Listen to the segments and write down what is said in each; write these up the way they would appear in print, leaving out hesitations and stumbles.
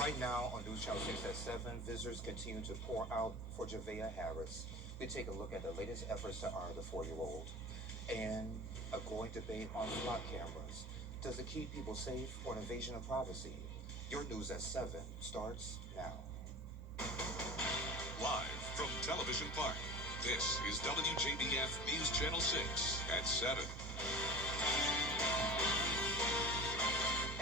Right now on News Channel 6 at 7, visitors continue to pour out for Javea Harris. We take a look at the latest efforts to honor the 4-year-old and a growing debate on flock cameras. Does it keep people safe or an invasion of privacy? Your News at 7 starts now. Live from Television Park, this is WJBF News Channel 6 at 7.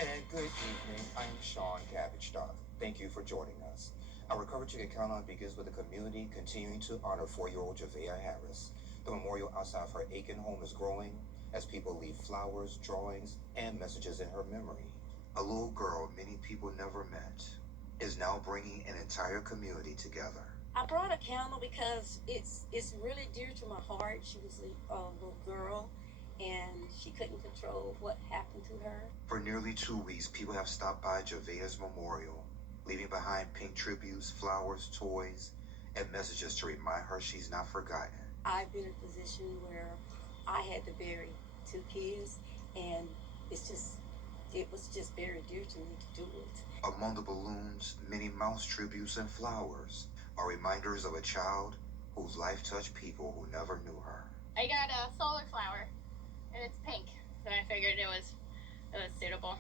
And good evening, I'm Sean Cabbage Dog. Thank you for joining us. Our coverage you can count on begins with the community continuing to honor 4-year-old Javea Harris. The memorial outside of her Aiken home is growing as people leave flowers, drawings, and messages in her memory. A little girl many people never met is now bringing an entire community together. I brought a candle because it's really dear to my heart. She was a little girl, and she couldn't control what happened to her. For nearly 2 weeks, people have stopped by Javea's memorial, leaving behind pink tributes, flowers, toys, and messages to remind her she's not forgotten. I've been in a position where I had to bury 2 kids, and it was just very dear to me to do it. Among the balloons, Minnie Mouse tributes and flowers are reminders of a child whose life touched people who never knew her. I got a solar flower, and it's pink, so I figured it was suitable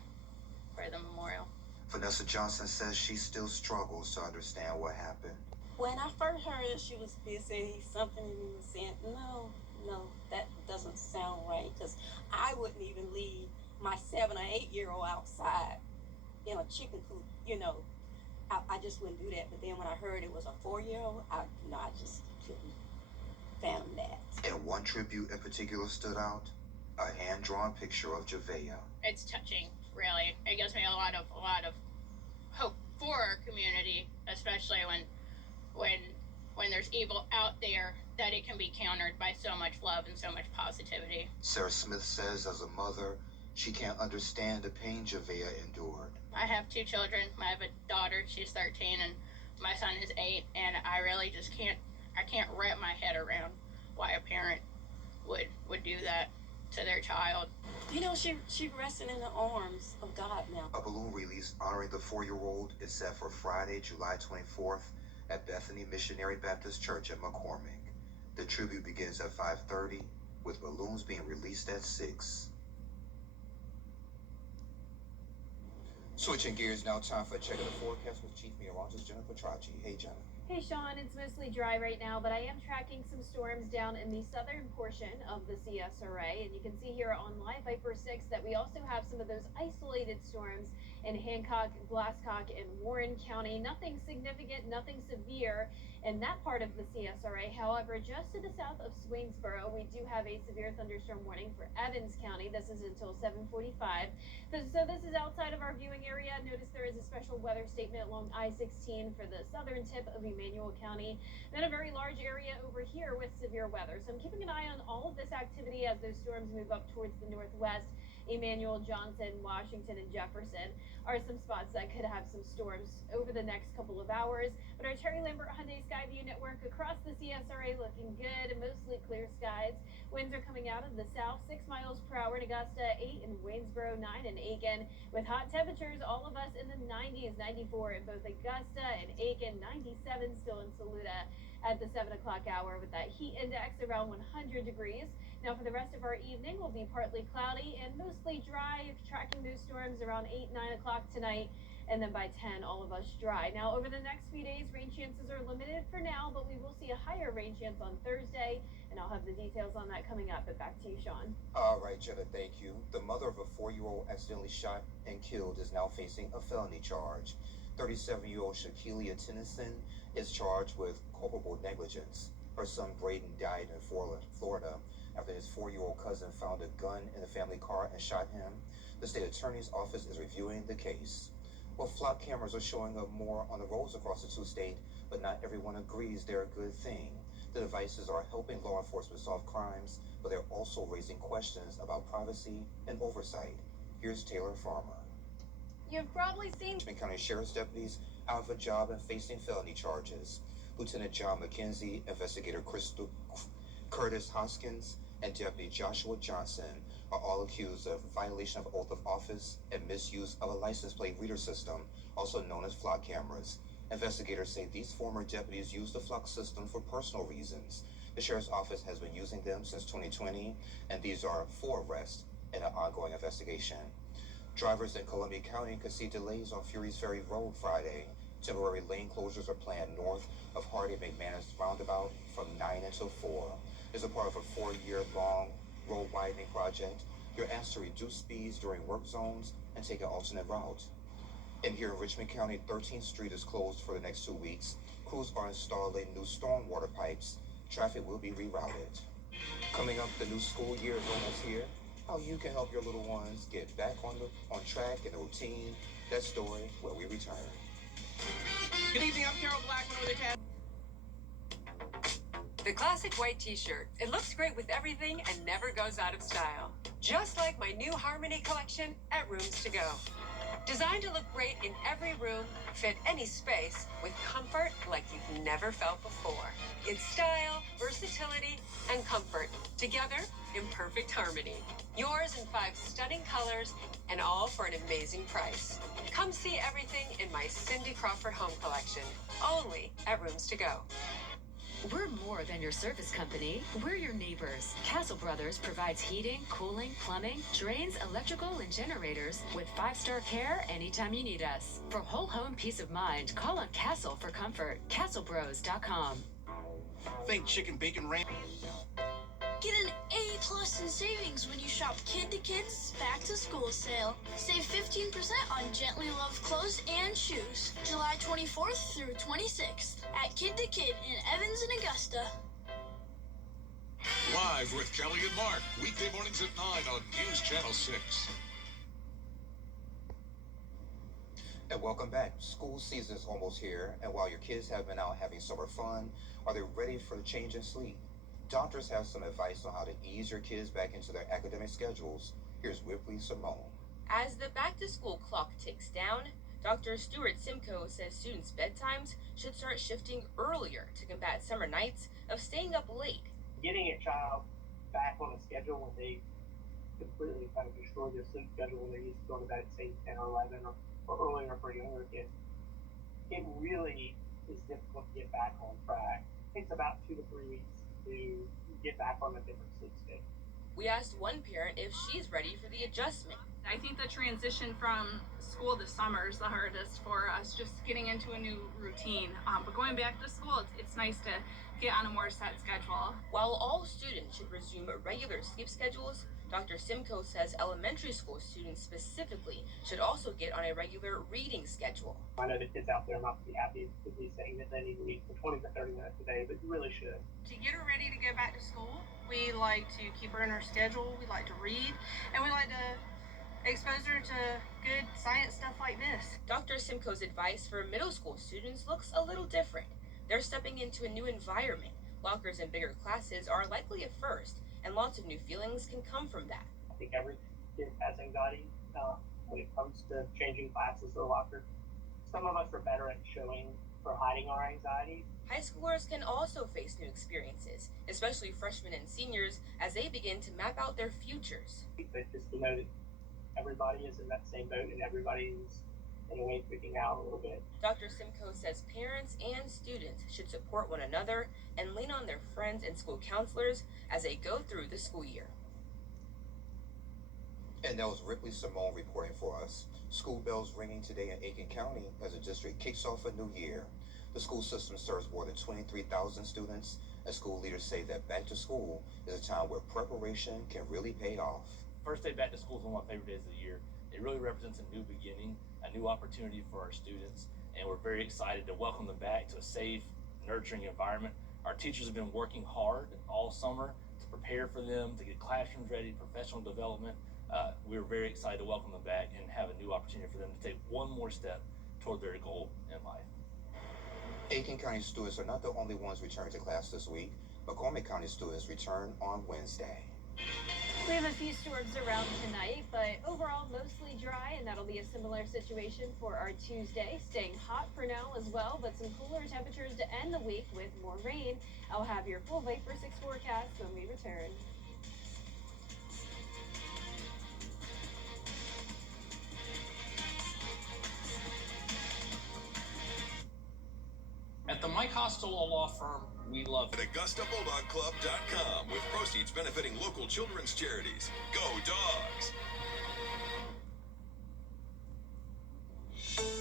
for the memorial. Vanessa Johnson says she still struggles to understand what happened. When I first heard that she was missing, something in me was saying, no, that doesn't sound right, because I wouldn't even leave my 7 or 8-year-old outside in a chicken coop, I just wouldn't do that. But then when I heard it was a 4-year-old, I just couldn't fathom that. And one tribute in particular stood out, a hand-drawn picture of Javea. It's touching, really. It gives me a lot of hope for our community, especially when there's evil out there, that it can be countered by so much love and so much positivity. Sarah Smith says as a mother, she can't understand the pain Javea endured. I have 2 children. I have a daughter, she's 13, and my son is 8, and I really just can't wrap my head around why a parent would do that to their child. She resting in the arms of God now. A balloon release honoring the 4-year-old is set for Friday, July 24th at Bethany Missionary Baptist Church at McCormick. The tribute begins at 5:30 with balloons being released at 6. Switching gears now, time for a check of the forecast with Chief Meteorologist Jennifer Tracci. Hey, Jenna. Hey, Sean, it's mostly dry right now, but I am tracking some storms down in the southern portion of the CSRA. And you can see here on Live Viper 6 that we also have some of those isolated storms in Hancock, Glasscock, and Warren County. Nothing significant, nothing severe in that part of the CSRA. However, just to the south of Swainsboro, we do have a severe thunderstorm warning for Evans County. This is until 7:45. So this is outside of our viewing area. Notice there is a special weather statement along I-16 for the southern tip of Emmanuel County. Then a very large area over here with severe weather. So I'm keeping an eye on all of this activity as those storms move up towards the northwest. Emmanuel, Johnson, Washington, and Jefferson are some spots that could have some storms over the next couple of hours. But our Terry Lambert Hyundai Skyview network across the CSRA looking good, mostly clear skies. Winds are coming out of the south, 6 miles per hour in Augusta, 8 in Waynesboro, 9 in Aiken. With hot temperatures, all of us in the 90s, 94 in both Augusta and Aiken, 97 still in Saluda at the 7 o'clock hour with that heat index around 100 degrees. Now for the rest of our evening, will be partly cloudy and mostly dry, tracking those storms around 8, 9 o'clock tonight. And then by 10, all of us dry. Now, over the next few days, rain chances are limited for now, but we will see a higher rain chance on Thursday, and I'll have the details on that coming up. But back to you, Sean. All right, Jenna, thank you. The mother of a 4-year-old accidentally shot and killed is now facing a felony charge. 37-year-old Shaquilla Tennyson is charged with culpable negligence. Her son Braden died in Florida after his 4-year-old cousin found a gun in the family car and shot him. The state attorney's office is reviewing the case. Well, flock cameras are showing up more on the roads across the 2 states, but not everyone agrees they're a good thing. The devices are helping law enforcement solve crimes, but they're also raising questions about privacy and oversight. Here's Taylor Farmer. You've probably seen Richmond County Sheriff's deputies out of a job and facing felony charges. Lieutenant John McKenzie, Investigator Curtis Hoskins, and Deputy Joshua Johnson are all accused of violation of oath of office and misuse of a license plate reader system, also known as flock cameras. Investigators say these former deputies used the flock system for personal reasons. The sheriff's office has been using them since 2020, and these are for arrest in an ongoing investigation. Drivers in Columbia County could see delays on Fury's Ferry Road Friday. Temporary lane closures are planned north of Hardy-McManus roundabout from 9 until 4. As a part of a 4-year-long road widening project, you're asked to reduce speeds during work zones and take an alternate route. And here in Richmond County, 13th Street is closed for the next 2 weeks. Crews are installing new stormwater pipes. Traffic will be rerouted. Coming up, the new school year is almost here. How you can help your little ones get back on track and the routine. That story when we return. Good evening, I'm Carol Blackman with the The classic white t-shirt. It looks great with everything and never goes out of style. Just like my new Harmony collection at Rooms to Go. Designed to look great in every room, fit any space, with comfort like you've never felt before. It's style, versatility, and comfort, together in perfect harmony. Yours in 5 stunning colors, and all for an amazing price. Come see everything in my Cindy Crawford home collection, only at Rooms to Go. We're more than your service company. We're your neighbors. Castle Brothers provides heating, cooling, plumbing, drains, electrical, and generators with 5-star care anytime you need us. For whole home peace of mind, call on Castle for comfort. CastleBros.com. Think chicken bacon ranch. Get an A+ in savings when you shop Kid to Kids Back to School sale. Save 15% on Gently Loved clothes and shoes. July 24th through 26th at Kid to Kid in Evans and Augusta. Live with Kelly and Mark, weekday mornings at 9 on News Channel 6. And welcome back. School season is almost here, and while your kids have been out having summer fun, are they ready for the change in sleep? Doctors have some advice on how to ease your kids back into their academic schedules. Here's Ripley Simone. As the back-to-school clock ticks down, Dr. Stuart Simcoe says students' bedtimes should start shifting earlier to combat summer nights of staying up late. Getting a child back on a schedule when they completely kind of destroy their sleep schedule when they're used to going to bed at say 10 or 11 or earlier for younger kids, it really is difficult to get back on track. It takes about 2 to 3 weeks to get back on a different sleep schedule. We asked one parent if she's ready for the adjustment. I think the transition from school to summer is the hardest for us, just getting into a new routine. But going back to school, it's nice to get on a more set schedule. While all students should resume regular sleep schedules, Dr. Simcoe says elementary school students specifically should also get on a regular reading schedule. I know the kids out there might be happy to be saying that they need to read for 20 to 30 minutes a day, but you really should. To get her ready to go back to school, we like to keep her in her schedule, we like to read, and we like to expose her to good science stuff like this. Dr. Simcoe's advice for middle school students looks a little different. They're stepping into a new environment. Lockers in bigger classes are likely at first, and lots of new feelings can come from that. I think every kid has anxiety when it comes to changing classes or locker. Some of us are better at showing or hiding our anxiety. High schoolers can also face new experiences, especially freshmen and seniors, as they begin to map out their futures. But just to know that everybody is in that same boat and everybody's in a way freaking out a little bit. Dr. Simcoe says parents and students should support one another and lean on their friends and school counselors as they go through the school year. And that was Ripley Simone reporting for us. School bells ringing today in Aiken County as the district kicks off a new year. The school system serves more than 23,000 students, and school leaders say that back to school is a time where preparation can really pay off. First day back to school is one of my favorite days of the year. It really represents a new beginning, a new opportunity for our students, and we're very excited to welcome them back to a safe, nurturing environment. Our teachers have been working hard all summer to prepare for them, to get classrooms ready, professional development. We're very excited to welcome them back and have a new opportunity for them to take one more step toward their goal in life. Aiken County students are not the only ones returning to class this week. McCormick County students return on Wednesday. We have a few storms around tonight, but overall mostly dry, and that'll be a similar situation for our Tuesday. Staying hot for now as well, but some cooler temperatures to end the week with more rain. I'll have your full Vapor 6 forecast when we return. Mike Hostel, a law firm we love. At AugustaBulldogClub.com with proceeds benefiting local children's charities. Go Dogs!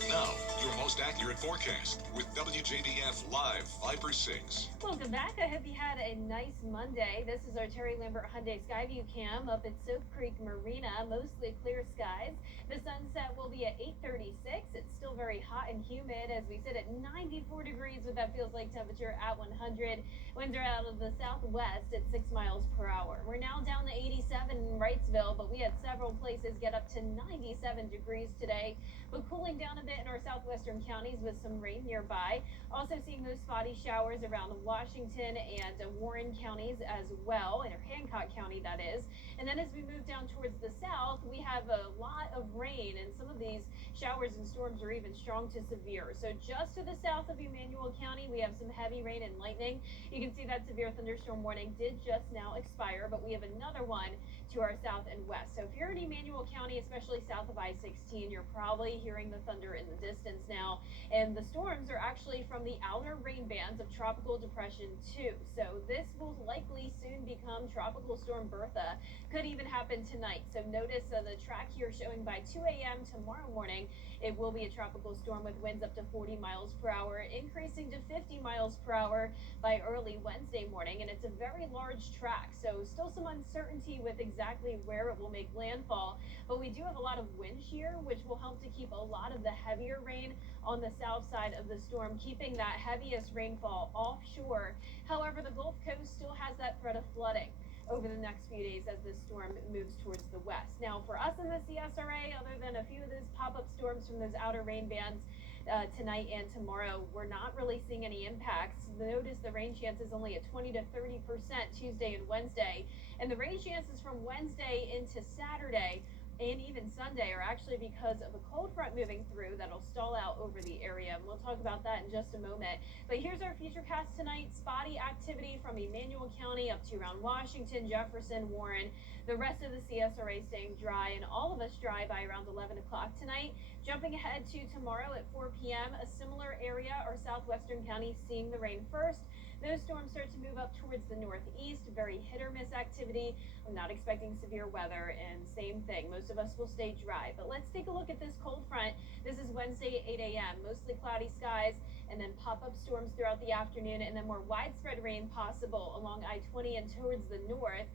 Now, your most accurate forecast with WJBF Live Viper 6. Welcome back. I hope you had a nice Monday. This is our Terry Lambert Hyundai Skyview Cam up at Soap Creek Marina. Mostly clear skies. The sunset will be at 8:36. It's still very hot and humid as we sit at 94 degrees with that feels like temperature at 100. Winds are out of the southwest at 6 miles per hour. We're now down to 87 in Wrightsville, but we had several places get up to 97 degrees today, but cooling down a bit in our southwestern counties with some rain nearby. Also seeing those spotty showers around Washington and Warren counties as well, and Hancock County that is. And then as we move down towards the south, we have a lot of rain, and some of these showers and storms are even strong to severe. So just to the south of Emmanuel County, we have some heavy rain and lightning. You can see that severe thunderstorm warning did just now expire, but we have another one to our south and west. So if you're in Emmanuel County, especially south of I-16, you're probably hearing the thunder in the distance now. And the storms are actually from the outer rain bands of Tropical Depression 2. So this will likely soon become Tropical Storm Bertha. Could even happen tonight. So notice the track here showing by 2 a.m. tomorrow morning, it will be a tropical storm with winds up to 40 miles per hour, increasing to 50 miles per hour by early Wednesday morning. And it's a very large track, so still some uncertainty with exactly where it will make landfall. But we do have a lot of wind shear, which will help to keep a lot of the heavier rain on the south side of the storm, keeping that heaviest rainfall offshore. However, the Gulf Coast still has that threat of flooding over the next few days as the storm moves towards the west. Now, for us in the CSRA, other than a few of those pop-up storms from those outer rain bands tonight and tomorrow, we're not really seeing any impacts. Notice the rain chances only at 20 to 30% Tuesday and Wednesday, and the rain chances from Wednesday into Saturday and even Sunday are actually because of a cold front moving through that'll stall out over the area. And we'll talk about that in just a moment. But here's our futurecast tonight. Spotty activity from Emmanuel County up to around Washington, Jefferson, Warren. The rest of the CSRA staying dry, and all of us dry by around 11 o'clock tonight. Jumping ahead to tomorrow at 4 p.m., a similar area or southwestern county seeing the rain first. Those storms start to move up towards the northeast, very hit or miss activity. I'm not expecting severe weather, and same thing, most of us will stay dry. But let's take a look at this cold front. This is Wednesday at 8 a.m., mostly cloudy skies, and then pop-up storms throughout the afternoon, and then more widespread rain possible along I-20 and towards the north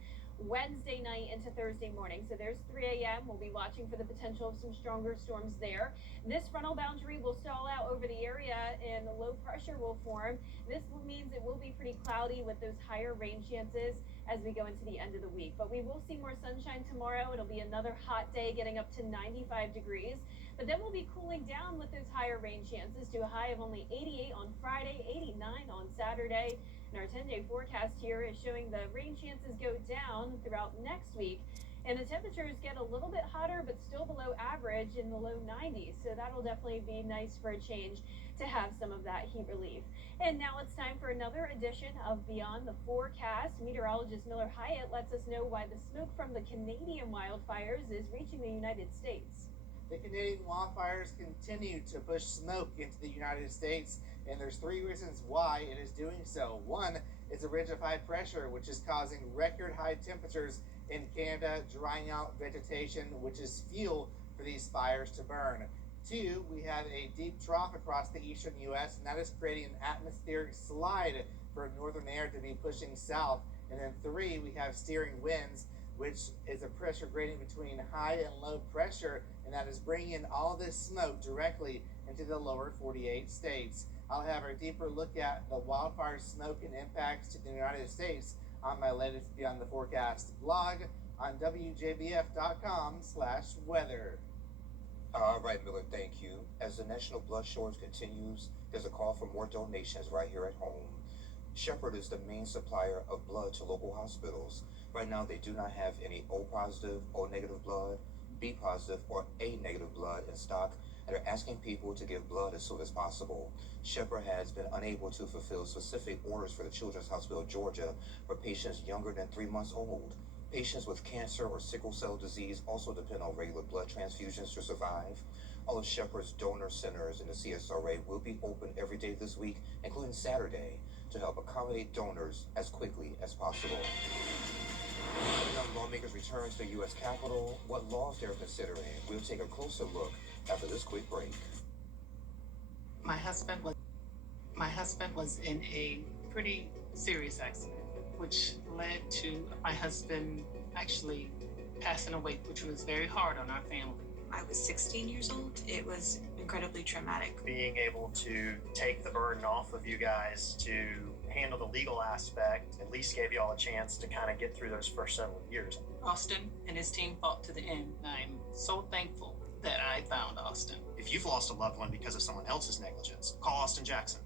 Wednesday night into Thursday morning. So there's 3 a.m. We'll be watching for the potential of some stronger storms there. This frontal boundary will stall out over the area and low pressure will form. This means it will be pretty cloudy with those higher rain chances as we go into the end of the week. But we will see more sunshine tomorrow. It'll be another hot day getting up to 95 degrees. But then we'll be cooling down with those higher rain chances to a high of only 88 on Friday, 89 on Saturday. And our 10-day forecast here is showing the rain chances go down throughout next week. And the temperatures get a little bit hotter, but still below average in the low 90s. So that'll definitely be nice for a change to have some of that heat relief. And now it's time for another edition of Beyond the Forecast. Meteorologist Miller Hyatt lets us know why the smoke from the Canadian wildfires is reaching the United States. The Canadian wildfires continue to push smoke into the United States, and there's three reasons why it is doing so. One is a ridge of high pressure, which is causing record high temperatures in Canada, drying out vegetation, which is fuel for these fires to burn. Two, we have a deep trough across the eastern U.S., and that is creating an atmospheric slide for northern air to be pushing south. And then three, we have steering winds, which is a pressure gradient between high and low pressure, and that is bringing all this smoke directly into the lower 48 states. I'll have a deeper look at the wildfire smoke and impacts to the United States on my latest Beyond the Forecast blog on WJBF.com/weather. All right, Miller, thank you. As the national blood shortage continues, there's a call for more donations right here at home. Shepherd is the main supplier of blood to local hospitals. Right now, they do not have any O positive, O negative blood, B positive, or A negative blood in stock, and are asking people to give blood as soon as possible. Shepherd has been unable to fulfill specific orders for the Children's Hospital of Georgia for patients younger than 3 months old. Patients with cancer or sickle cell disease also depend on regular blood transfusions to survive. All of Shepherd's donor centers in the CSRA will be open every day this week, including Saturday, to help accommodate donors as quickly as possible. Young lawmakers return to the U.S. Capitol. What laws they're considering. We'll take a closer look after this quick break. My husband was in a pretty serious accident, which led to my husband actually passing away, which was very hard on our family. I was 16 years old. It was incredibly traumatic. Being able to take the burden off of you guys to handle the legal aspect at least gave you all a chance to kind of get through those first several years. Austin and his team fought to the end. I'm so thankful that I found Austin. If you've lost a loved one because of someone else's negligence, call Austin Jackson.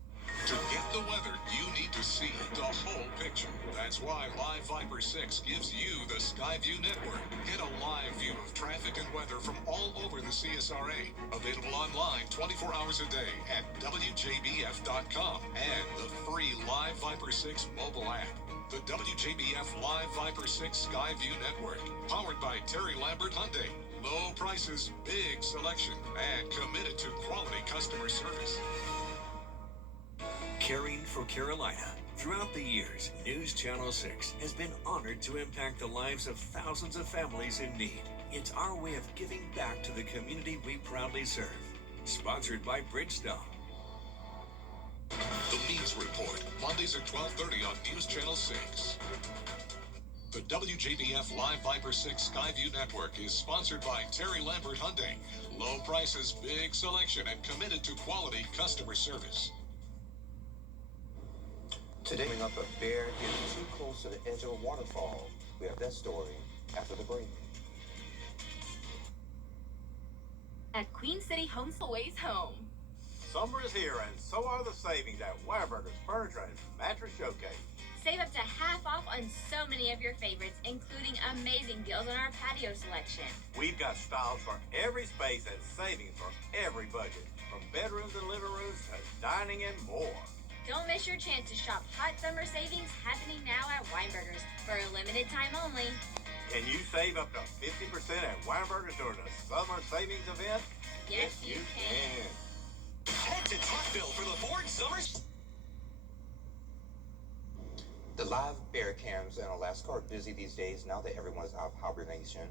To get the weather, you need to see the whole picture. That's why Live Viper 6 gives you the Skyview network. Get a live view of traffic and weather from all over the CSRA. Available online 24 hours a day at WJBF.com and the free Live Viper 6 mobile app. The WJBF Live Viper 6 Skyview network. Powered by Terry Lambert Hyundai. Low prices, big selection, and committed to quality customer service. Caring for Carolina. Throughout the years, News Channel 6 has been honored to impact the lives of thousands of families in need. It's our way of giving back to the community we proudly serve. Sponsored by Bridgestone. The Means Report, Mondays at 12:30 on News Channel 6. The WJBF Live Viper 6 Skyview Network is sponsored by Terry Lambert Hyundai. Low prices, big selection, and committed to quality customer service. Today, coming up, a bear gets too close to the edge of a waterfall. We have that story after the break. At Queen City Homes Always Home. Summer is here, and so are the savings at Weyerberger's Furniture and Mattress Showcase. Save up to half off on so many of your favorites, including amazing deals on our patio selection. We've got styles for every space and savings for every budget, from bedrooms and living rooms to dining and more. Don't miss your chance to shop hot summer savings happening now at Weinberger's for a limited time only. Can you save up to 50% at Weinberger's during the summer savings event? Yes, you can. Head to Truckville for the Ford Summer. The live bear cams in Alaska are busy these days now that everyone's out of hibernation.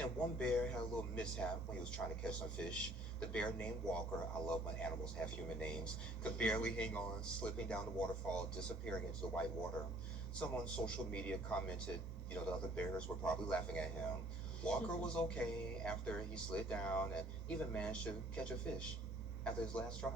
And one bear had a little mishap when he was trying to catch some fish. The bear named Walker, I love when animals have human names, could barely hang on, slipping down the waterfall, disappearing into the white water. Someone on social media commented, the other bears were probably laughing at him. Walker was okay after he slid down and even managed to catch a fish after his last try.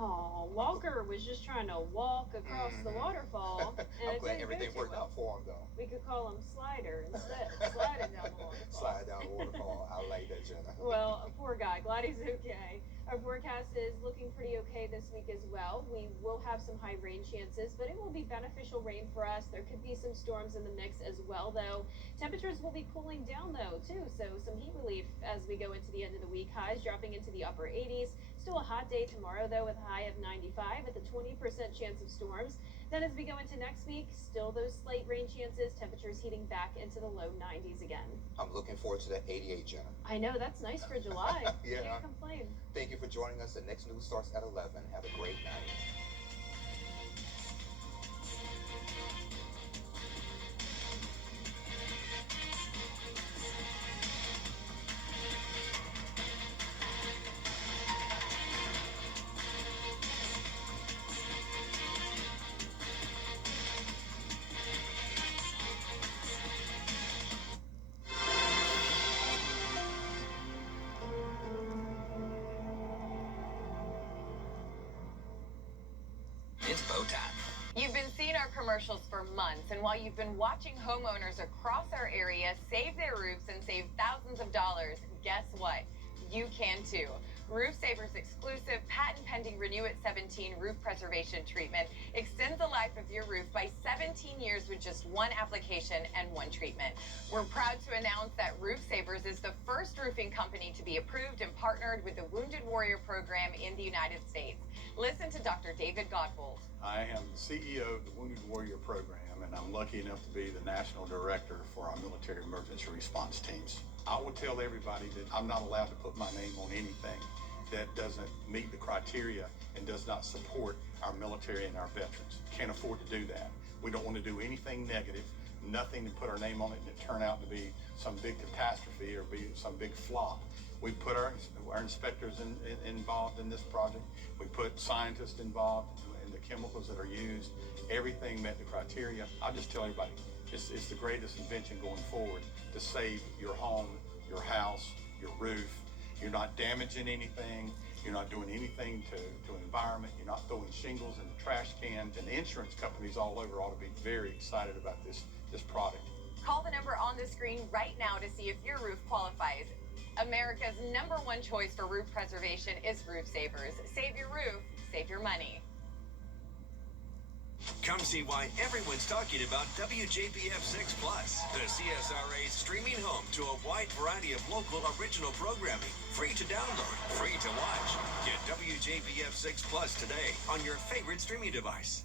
Oh, Walker was just trying to walk across the waterfall. And I'm glad everything worked out for him, though. We could call him Slider instead. Sliding down the waterfall. Slide down the waterfall. I like that, Jenna. Well, poor guy. Glad he's okay. Our forecast is looking pretty okay this week as well. We will have some high rain chances, but it will be beneficial rain for us. There could be some storms in the mix as well, though. Temperatures will be cooling down, though, too. So some heat relief as we go into the end of the week. Highs dropping into the upper 80s. Still a hot day tomorrow, though, with a high of 95 with a 20% chance of storms. Then as we go into next week, still those slight rain chances, temperatures heating back into the low 90s again. I'm looking forward to that 88, Jenna. I know, that's nice for July. Yeah. Can't complain. Thank you for joining us. The next news starts at 11. Have a great night. It's bow time. You've been seeing our commercials for months, and while you've been watching homeowners across our area save their roofs and save thousands of dollars, guess what? You can too. Roof Saver's exclusive patent-pending Renew at 17 roof preservation treatment extends the life of your roof by 17 years with just one application and one treatment. We're proud to announce that Roof Savers is the first roofing company to be approved and partnered with the Wounded Warrior Program in the United States. Listen to Dr. David Godbold. I am the CEO of the Wounded Warrior Program, and I'm lucky enough to be the National Director for our military emergency response teams. I will tell everybody that I'm not allowed to put my name on anything that doesn't meet the criteria and does not support our military and our veterans. Can't afford to do that. We don't want to do anything negative, nothing to put our name on it and it turn out to be some big catastrophe or be some big flop. We put our inspectors involved in this project. We put scientists involved in the chemicals that are used. Everything met the criteria. I'll just tell everybody, it's the greatest invention going forward to save your home, your house, your roof. You're not damaging anything. You're not doing anything to the environment. You're not throwing shingles in the trash cans. And insurance companies all over ought to be very excited about this product. Call the number on the screen right now to see if your roof qualifies. America's #1 choice for roof preservation is Roof Savers. Save your roof, save your money. Come see why everyone's talking about WJBF 6 Plus, the CSRA's streaming home to a wide variety of local original programming. Free to download, free to watch. Get WJBF 6 Plus today on your favorite streaming device.